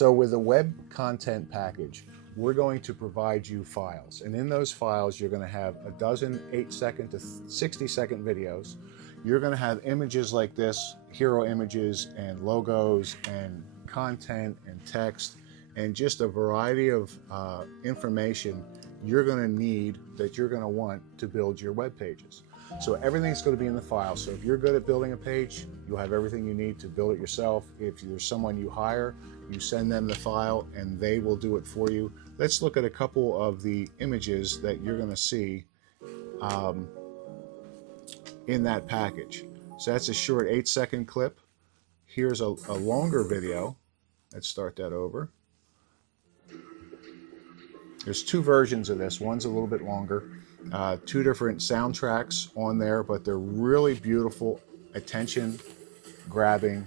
So with a web content package, we're going to provide you files. And in those files, you're going to have a dozen 8-second to 60-second videos. You're going to have images like this, hero images and logos and content and text and just a variety of information you're going to need that you're going to want to build your web pages. So everything's going to be in the file. So if you're good at building a page, you'll have everything you need to build it yourself. If there's someone you hire, you send them the file and they will do it for you. Let's look at a couple of the images that you're going to see in that package. So that's a short 8-second clip. Here's a longer video. Let's start that over. There's two versions of this. One's a little bit longer. Two different soundtracks on there, but they're really beautiful, attention-grabbing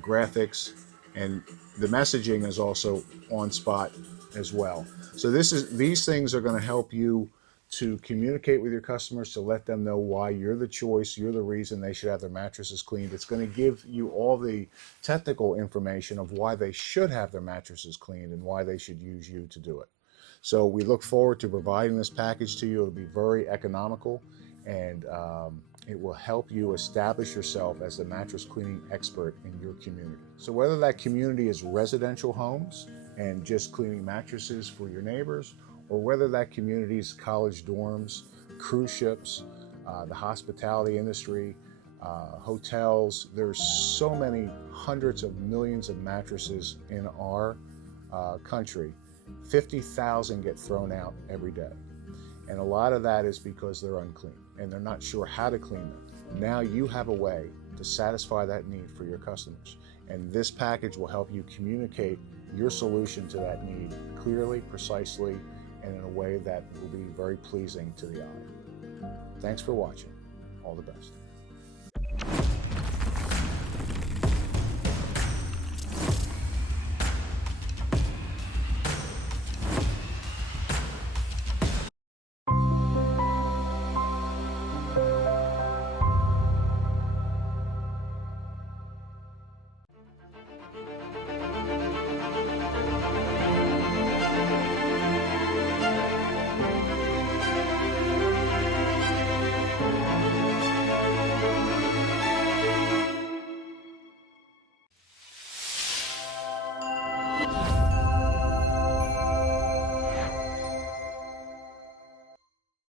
graphics, and the messaging is also on spot as well. So these things are going to help you to communicate with your customers, to let them know why you're the choice, you're the reason they should have their mattresses cleaned. It's going to give you all the technical information of why they should have their mattresses cleaned and why they should use you to do it. So we look forward to providing this package to you. It'll be very economical, and it will help you establish yourself as the mattress cleaning expert in your community. So whether that community is residential homes and just cleaning mattresses for your neighbors, or whether that community is college dorms, cruise ships, the hospitality industry, hotels, there's so many hundreds of millions of mattresses in our country. 50,000 get thrown out every day. And a lot of that is because they're unclean and they're not sure how to clean them. Now you have a way to satisfy that need for your customers. And this package will help you communicate your solution to that need clearly, precisely, and in a way that will be very pleasing to the eye. Thanks for watching. All the best.